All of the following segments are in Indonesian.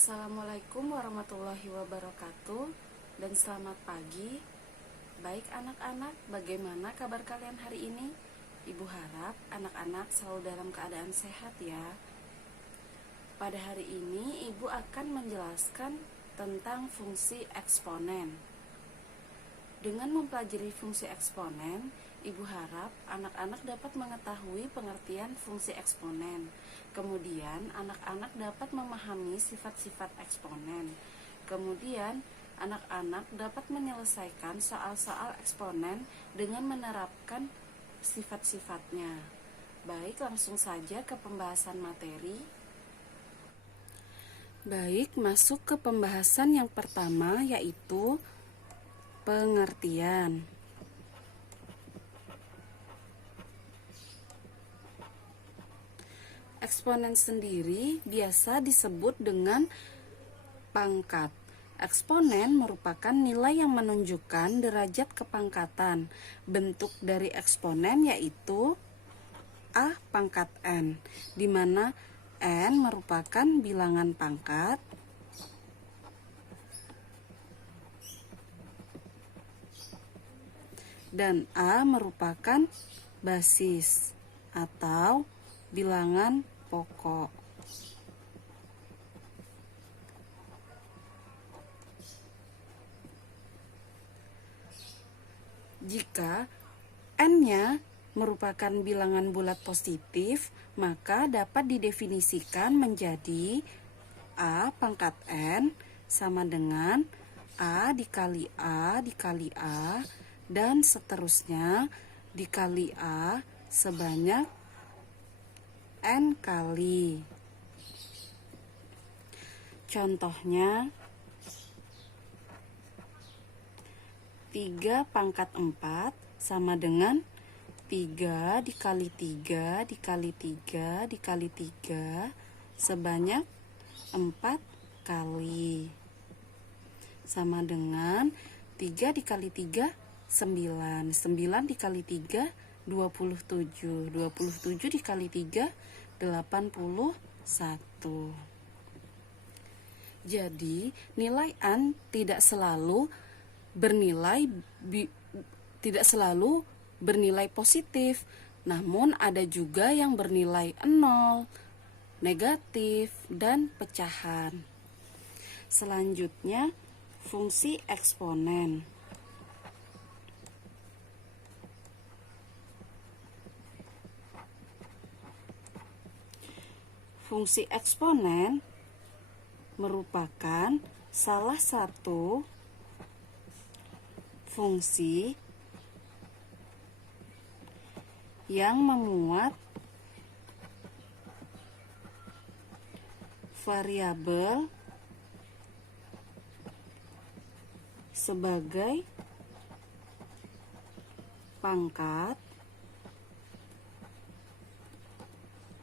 Assalamualaikum warahmatullahi wabarakatuh dan selamat pagi. Baik anak-anak, bagaimana kabar kalian hari ini? Ibu harap anak-anak selalu dalam keadaan sehat ya. Pada hari ini Ibu akan menjelaskan tentang fungsi eksponen. Dengan mempelajari fungsi eksponen, Ibu harap anak-anak dapat mengetahui pengertian fungsi eksponen. Kemudian, anak-anak dapat memahami sifat-sifat eksponen. Kemudian, anak-anak dapat menyelesaikan soal-soal eksponen dengan menerapkan sifat-sifatnya. Baik, langsung saja ke pembahasan materi. Baik, masuk ke pembahasan yang pertama, yaitu pengertian. Eksponen sendiri biasa disebut dengan pangkat. Eksponen merupakan nilai yang menunjukkan derajat kepangkatan. Bentuk dari eksponen yaitu A pangkat N, di mana N merupakan bilangan pangkat dan A merupakan basis atau bilangan pokok. Jika N-nya merupakan bilangan bulat positif, maka dapat didefinisikan menjadi A pangkat N sama dengan A dikali A dikali A dan seterusnya dikali A sebanyak N kali. Contohnya 3 pangkat 4 sama dengan 3 dikali 3 dikali 3 dikali 3 sebanyak 4 kali. Sama dengan 3 dikali 3 9. 9 dikali 3 27. 27 dikali 3 81. Jadi, nilai N tidak selalu bernilai positif, namun ada juga yang bernilai 0, negatif, dan pecahan. Selanjutnya, fungsi eksponen. Fungsi eksponen merupakan salah satu fungsi yang memuat variabel sebagai pangkat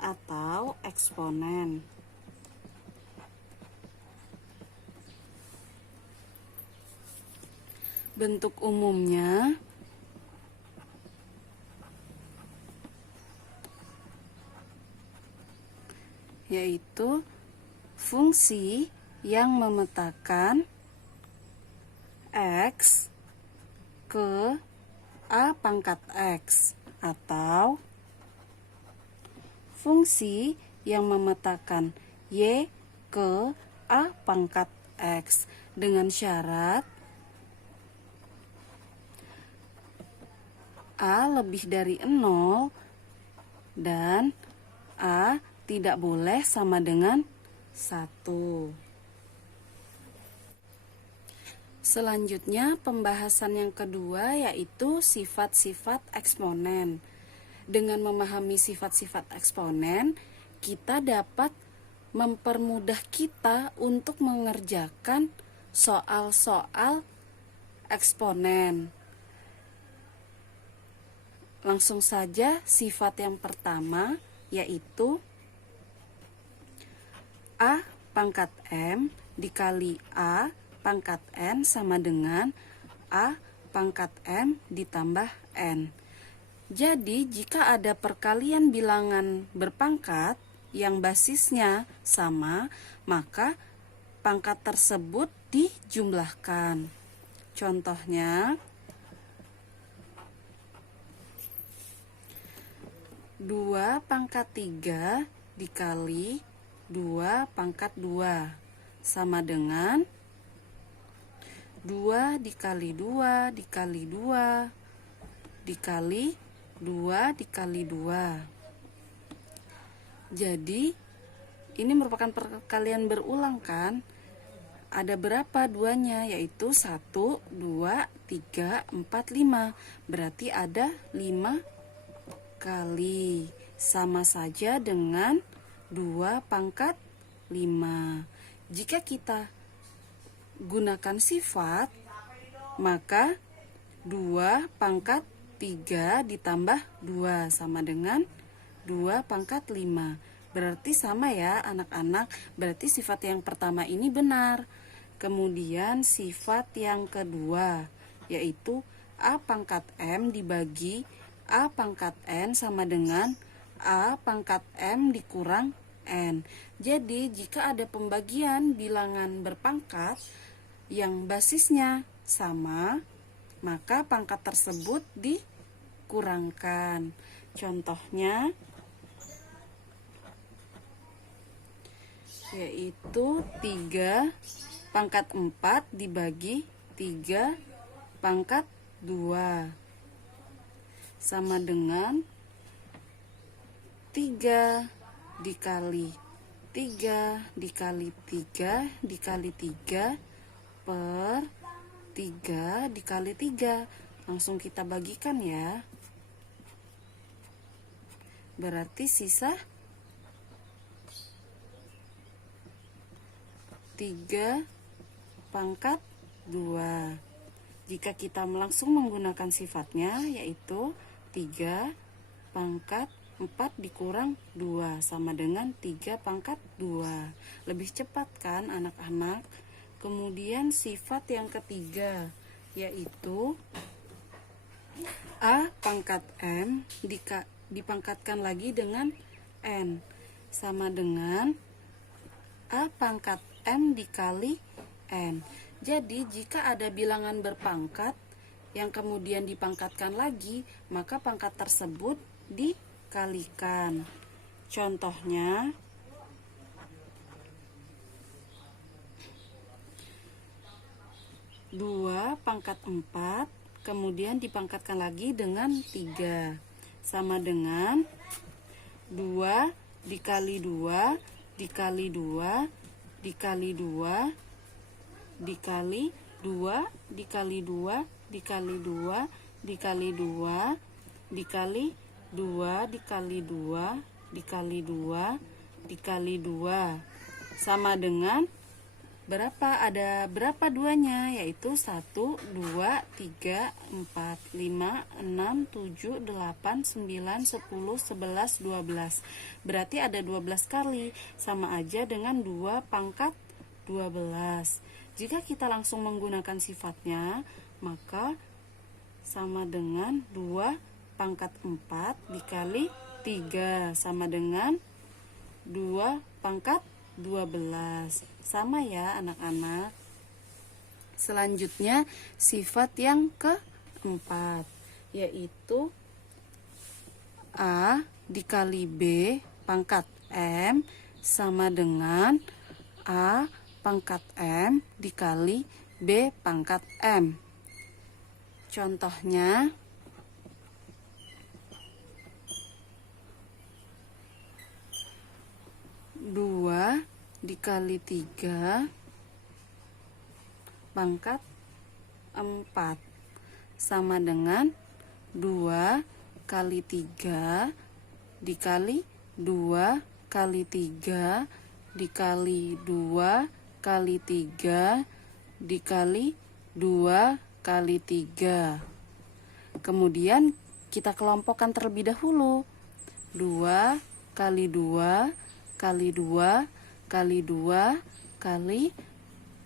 atau eksponen. Bentuk umumnya yaitu fungsi yang memetakan X ke A pangkat X atau fungsi yang memetakan Y ke A pangkat X dengan syarat A lebih dari 0 dan A tidak boleh sama dengan 1. Selanjutnya pembahasan yang kedua yaitu sifat-sifat eksponen. Dengan memahami sifat-sifat eksponen, kita dapat mempermudah kita untuk mengerjakan soal-soal eksponen. Langsung saja sifat yang pertama yaitu A pangkat M dikali A pangkat N sama dengan A pangkat M ditambah N. Jadi jika ada perkalian bilangan berpangkat yang basisnya sama, maka pangkat tersebut dijumlahkan. Contohnya, 2 pangkat 3 dikali 2 pangkat 2 sama dengan 2 dikali 2 dikali 2 dikali 2 dikali 2. Jadi ini merupakan perkalian berulang kan? Ada berapa duanya? Yaitu 1, 2, 3, 4, 5. Berarti ada 5 kali. Sama saja dengan 2 pangkat 5. Jika kita gunakan sifat, maka 2 pangkat 3 ditambah 2 sama dengan 2 pangkat 5. Berarti sama ya anak-anak, berarti sifat yang pertama ini benar. Kemudian sifat yang kedua, yaitu A pangkat M dibagi A pangkat N sama dengan A pangkat M dikurang N. Jadi jika ada pembagian bilangan berpangkat yang basisnya sama, maka pangkat tersebut dikurangkan. Contohnya yaitu 3 pangkat 4 dibagi 3 pangkat 2 sama dengan 3 dikali 3 dikali 3 dikali 3 per 3 dikali 3. Langsung kita bagikan ya. Berarti sisa 3 pangkat 2. Jika kita langsung menggunakan sifatnya, yaitu 3 pangkat 4 dikurang 2 sama dengan 3 pangkat 2. Lebih cepat kan anak-anak? Kemudian sifat yang ketiga, yaitu A pangkat M dipangkatkan lagi dengan N sama dengan A pangkat M dikali N. Jadi jika ada bilangan berpangkat yang kemudian dipangkatkan lagi, maka pangkat tersebut dikalikan. Contohnya, dua pangkat 4 kemudian dipangkatkan lagi dengan 3 sama dengan 2 dikali 2 dikali 2 dikali 2 dikali 2 dikali 2 dikali 2 dikali 2 dikali 2 dikali 2 dikali 2 dikali 2 sama dengan berapa? Ada berapa duanya? Yaitu 1, 2, 3, 4, 5, 6, 7, 8, 9, 10, 11, 12. Berarti ada 12 kali, sama aja dengan 2 pangkat 12. Jika kita langsung menggunakan sifatnya, maka sama dengan 2 pangkat 4 dikali 3 sama dengan 2 pangkat 12. Sama ya anak-anak. Selanjutnya sifat yang keempat, yaitu A dikali B pangkat M sama dengan A pangkat M dikali B pangkat M. Contohnya, dua dikali 3 pangkat 4 sama dengan 2 kali 3 dikali 2 kali 3 dikali 2 kali 3 dikali 2 kali 3. Kemudian kita kelompokkan terlebih dahulu. 2 kali 2 kali 2 kali 2 kali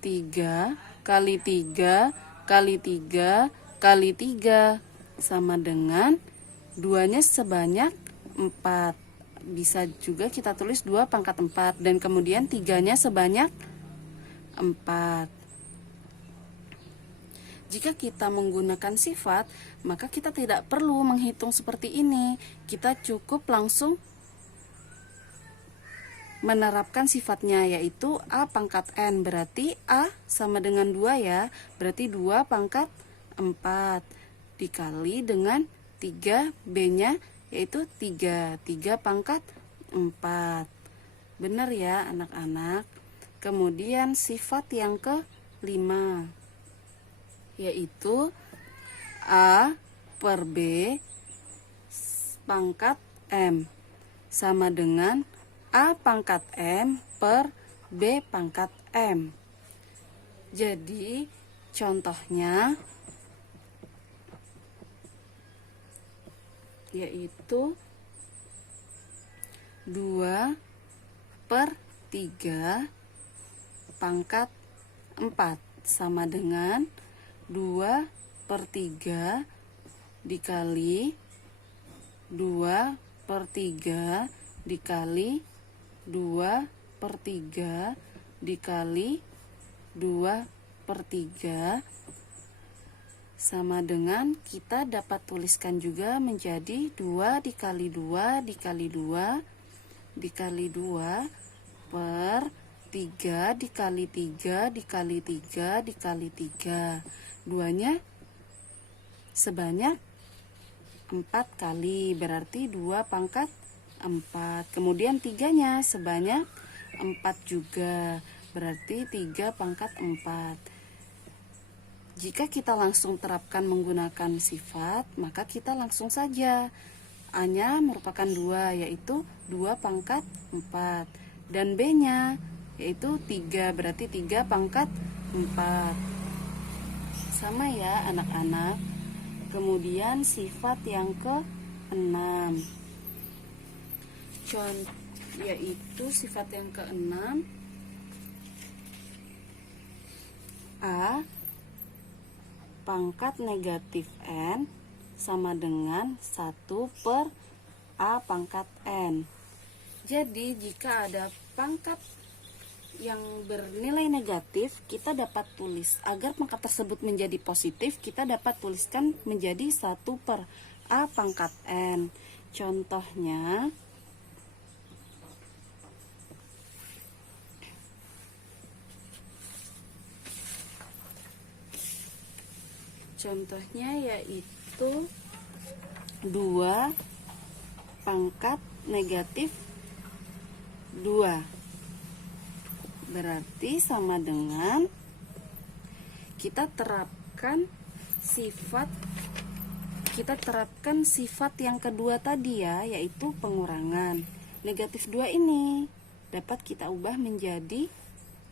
3 kali 3 kali 3 kali 3 sama dengan 2-nya sebanyak 4. Bisa juga kita tulis 2 pangkat 4 dan kemudian 3-nya sebanyak 4. Jika kita menggunakan sifat, maka kita tidak perlu menghitung seperti ini. Kita cukup langsung menerapkan sifatnya, yaitu A pangkat N. Berarti A sama dengan 2 ya. Berarti 2 pangkat 4 dikali dengan 3, B-nya yaitu 3. 3 pangkat 4. Benar ya anak-anak? Kemudian sifat yang ke-5, yaitu A per B pangkat M sama dengan A pangkat M per B pangkat M. Jadi contohnya yaitu 2 per 3 pangkat 4 sama dengan 2 per 3 dikali 2 per 3 dikali 2 per 3 dikali 2 per 3 sama dengan, kita dapat tuliskan juga menjadi 2 dikali 2 dikali 2 dikali 2 per 3 dikali 3 dikali 3 dikali 3. 2-nya sebanyak 4 kali, berarti 2 pangkat 4. Kemudian 3-nya sebanyak 4 juga, berarti 3 pangkat 4. Jika kita langsung terapkan menggunakan sifat, maka kita langsung saja. A-nya merupakan 2, yaitu 2 pangkat 4. Dan B-nya yaitu 3, berarti 3 pangkat 4. Sama ya anak-anak. Kemudian sifat yang ke-6, yaitu sifat yang ke-6, A pangkat negatif N sama dengan 1 per A pangkat N. Jadi jika ada pangkat yang bernilai negatif, kita dapat tulis, agar pangkat tersebut menjadi positif, kita dapat tuliskan menjadi 1 per A pangkat N. Contohnya yaitu 2 pangkat negatif 2. Berarti sama dengan, kita terapkan sifat yang kedua tadi ya, yaitu pengurangan. Negatif 2 ini dapat kita ubah menjadi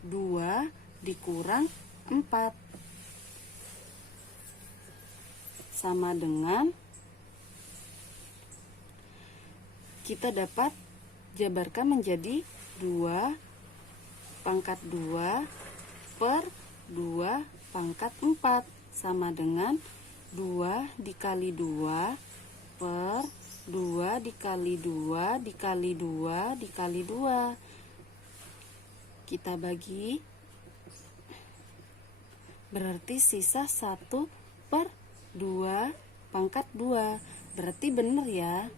2 dikurang 4 sama dengan, kita dapat jabarkan menjadi 2 pangkat 2 per 2 pangkat 4 sama dengan 2 dikali 2 per 2 dikali 2 dikali 2 dikali 2. Kita bagi, berarti sisa 1 per 2 pangkat 2. Berarti benar ya,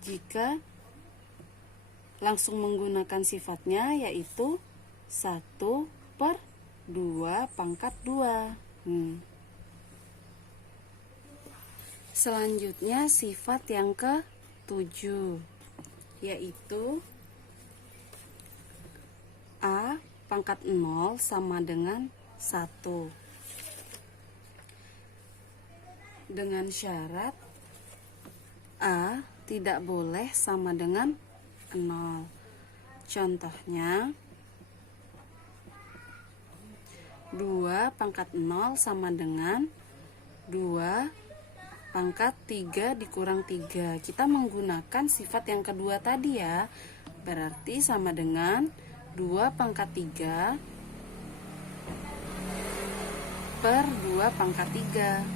jika langsung menggunakan sifatnya, yaitu 1 per 2 pangkat 2. Selanjutnya sifat yang ke-7, yaitu A pangkat 0 sama dengan 1. Dengan syarat A tidak boleh sama dengan 0. Contohnya 2 pangkat 0 sama dengan 2 pangkat 3 dikurang 3. Kita menggunakan sifat yang kedua tadi ya. Berarti sama dengan 2 pangkat 3 per 2 pangkat 3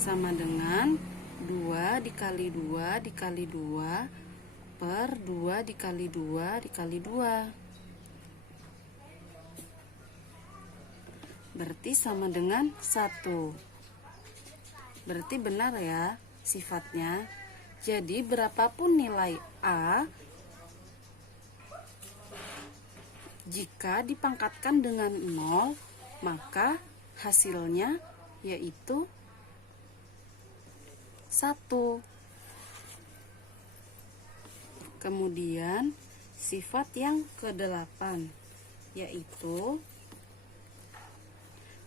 sama dengan 2 dikali 2 dikali 2 per 2 dikali 2 dikali 2. berarti sama dengan 1. Berarti benar ya sifatnya. Jadi berapapun nilai A, jika dipangkatkan dengan 0, maka hasilnya yaitu 1. Kemudian sifat yang ke-8 yaitu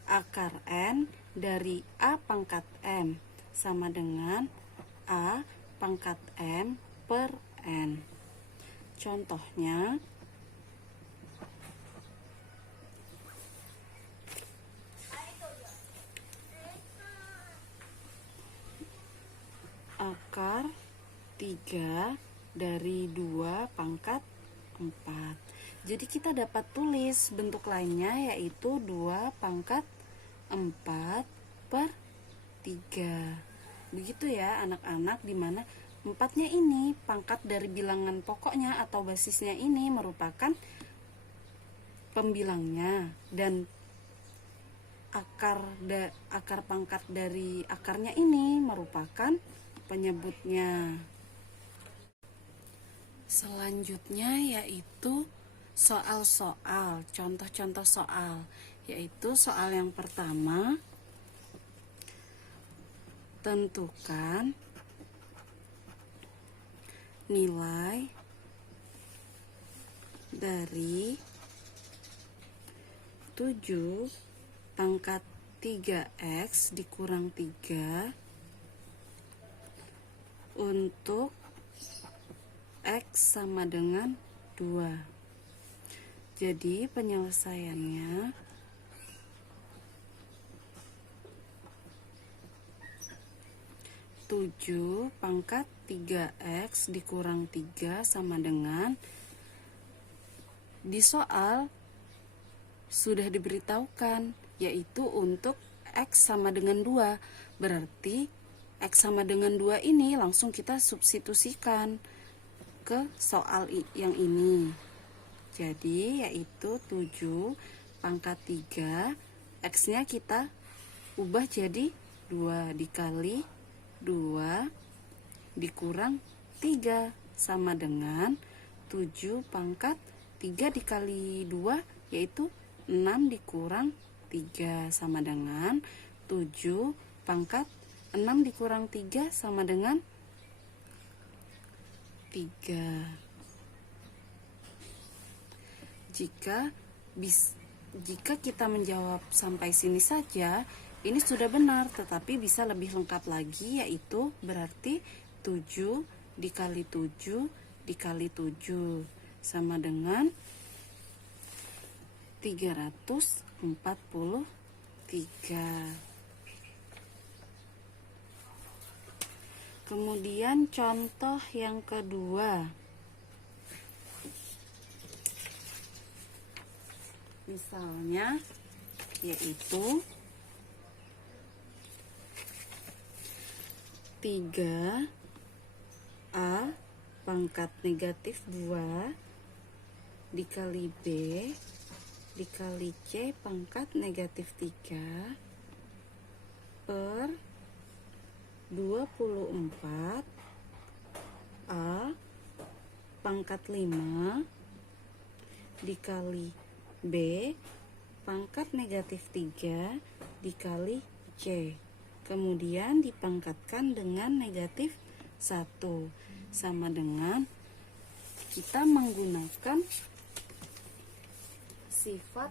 akar N dari A pangkat M sama dengan A pangkat M per N. Contohnya, akar 3 dari 2 pangkat 4. Jadi kita dapat tulis bentuk lainnya yaitu 2 pangkat 4 per 3. Begitu ya anak-anak, dimana 4-nya ini pangkat dari bilangan pokoknya atau basisnya ini merupakan pembilangnya, dan akar pangkat dari akarnya ini merupakan penyebutnya. Selanjutnya yaitu soal-soal, contoh-contoh soal, yaitu soal yang pertama, tentukan nilai dari 7 pangkat 3x dikurang 3 untuk X sama dengan 2. Jadi penyelesaiannya tujuh pangkat 3x dikurang 3 sama dengan, di soal sudah diberitahukan yaitu untuk X sama dengan 2. Berarti X sama dengan 2 ini langsung kita substitusikan ke soal yang ini. Jadi yaitu 7 pangkat 3, X-nya kita ubah jadi 2 dikali 2 dikurang 3 sama dengan 7 pangkat 3 dikali 2 yaitu 6 dikurang 3 sama dengan 7 pangkat 6 dikurang 3 sama dengan 3. Jika kita menjawab sampai sini saja, ini sudah benar, tetapi bisa lebih lengkap lagi, yaitu berarti 7 dikali 7 dikali 7 sama dengan 343. Kemudian contoh yang kedua, misalnya yaitu 3A pangkat negatif 2 dikali B dikali C pangkat negatif 3 per 24 A pangkat 5 dikali B pangkat negatif 3 dikali C, kemudian dipangkatkan dengan negatif 1 sama dengan, kita menggunakan sifat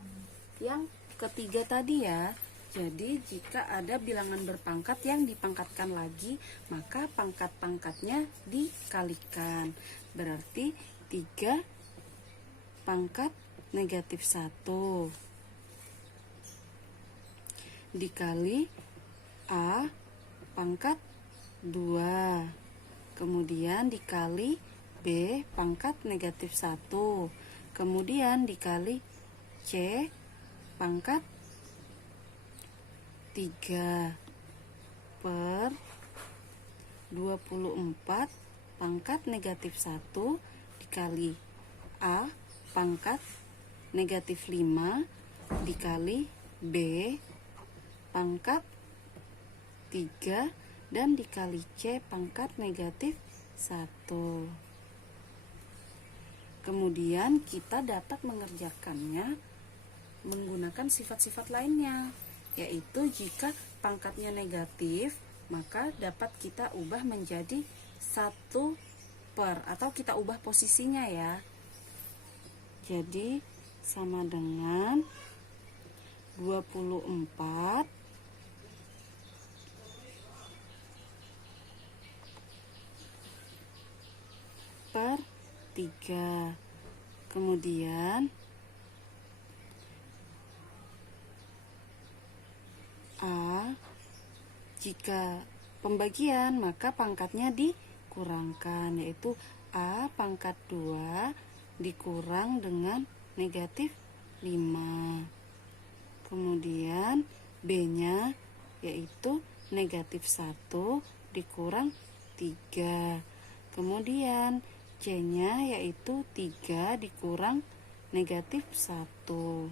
yang ketiga tadi ya. Jadi jika ada bilangan berpangkat yang dipangkatkan lagi, maka pangkat-pangkatnya dikalikan. Berarti 3 pangkat negatif 1 dikali A pangkat 2, kemudian dikali B pangkat negatif 1, kemudian dikali C pangkat 3 per 24 pangkat negatif 1 dikali A pangkat negatif 5 dikali B pangkat 3 dan dikali C pangkat negatif 1. Kemudian kita dapat mengerjakannya menggunakan sifat-sifat lainnya, yaitu jika pangkatnya negatif, maka dapat kita ubah menjadi 1 per, atau kita ubah posisinya ya. Jadi sama dengan 24 per 3. Kemudian A, jika pembagian maka pangkatnya dikurangkan, yaitu A pangkat 2 dikurang dengan negatif 5. Kemudian B-nya yaitu negatif 1 dikurang 3. Kemudian C-nya yaitu 3 dikurang negatif 1.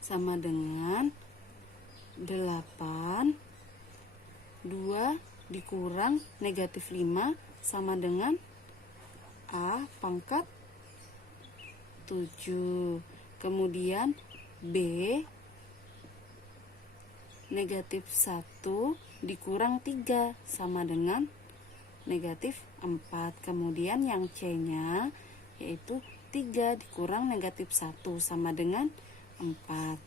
Sama dengan 8. 2 dikurang negatif 5 sama dengan A pangkat 7. Kemudian B negatif 1 dikurang 3 sama dengan negatif 4. Kemudian yang C-nya yaitu 3 dikurang negatif 1 sama dengan 4.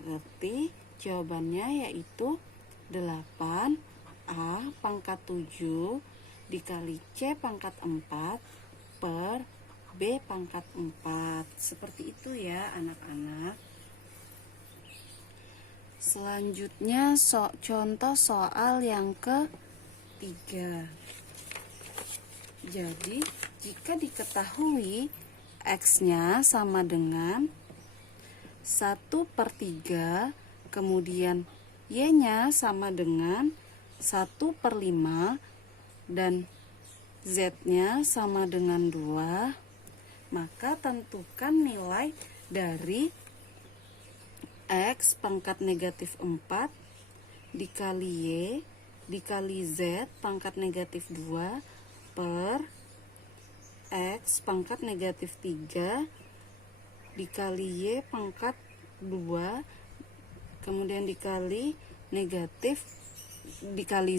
Berarti jawabannya yaitu 8 A pangkat 7 dikali C pangkat 4 per B pangkat 4. Seperti itu ya anak-anak. Selanjutnya contoh soal yang ketiga. Jadi jika diketahui X-nya sama dengan 1/3, kemudian Y-nya sama dengan 1/5 dan Z-nya sama dengan 2, maka tentukan nilai dari X pangkat negatif 4 dikali Y dikali Z pangkat negatif 2 per X pangkat negatif 3 dikali Y pangkat 2 kemudian dikali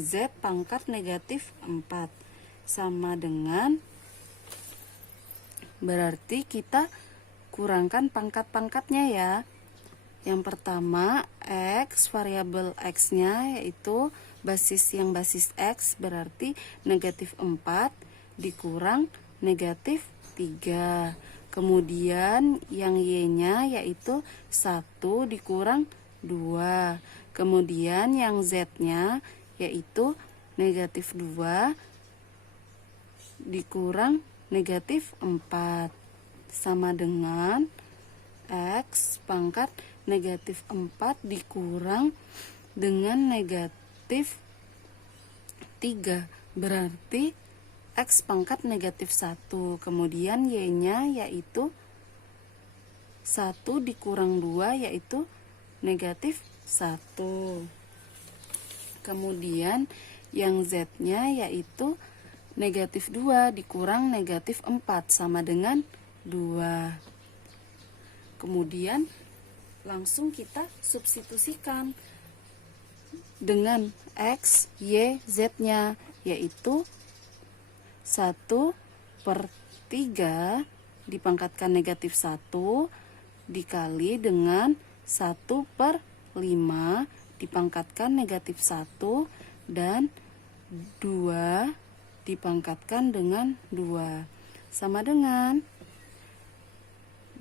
Z pangkat negatif 4 sama dengan, berarti kita kurangkan pangkat-pangkatnya ya. Yang pertama X, variabel X-nya yaitu basis X, berarti negatif 4 dikurang negatif 3. Kemudian yang Y-nya yaitu 1 dikurang 2. Kemudian yang Z-nya yaitu negatif 2 dikurang negatif 4 sama dengan X pangkat negatif 4 dikurang dengan negatif 3, berarti X pangkat negatif 1. Kemudian Y-nya yaitu 1 dikurang 2 yaitu negatif 1. Kemudian yang Z-nya yaitu negatif 2 dikurang negatif 4 sama dengan 2. Kemudian langsung kita substitusikan dengan X, Y, Z-nya yaitu 1/3 dipangkatkan negatif 1 dikali dengan 1/5 dipangkatkan negatif 1 dan 2 dipangkatkan dengan 2 sama dengan,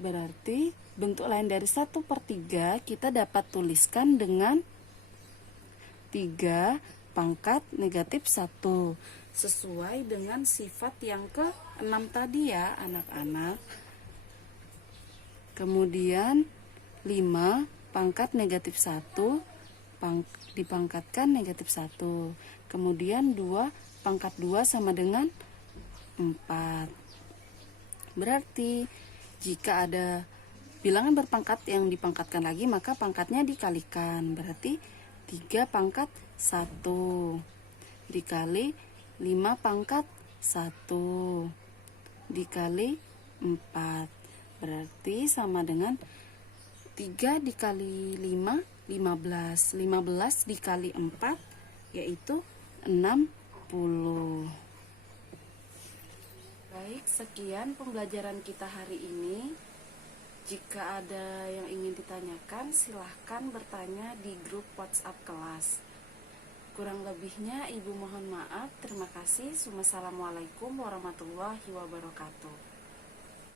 berarti bentuk lain dari 1/3 kita dapat tuliskan dengan 3 pangkat negatif 1 sesuai dengan sifat yang ke-6 tadi ya anak-anak. Kemudian 5 pangkat negatif 1 dipangkatkan negatif 1. Kemudian 2 pangkat 2 sama dengan 4. Berarti jika ada bilangan berpangkat yang dipangkatkan lagi, maka pangkatnya dikalikan. Berarti 3 pangkat 1 dikali 5 pangkat 1 dikali 4. Berarti sama dengan 3 dikali 5, 15. 15 dikali 4, yaitu 60. Baik, sekian pembelajaran kita hari ini. Jika ada yang ingin ditanyakan, silahkan bertanya di grup WhatsApp kelas. Kurang lebihnya Ibu mohon maaf. Terima kasih. Wassalamualaikum warahmatullahi wabarakatuh.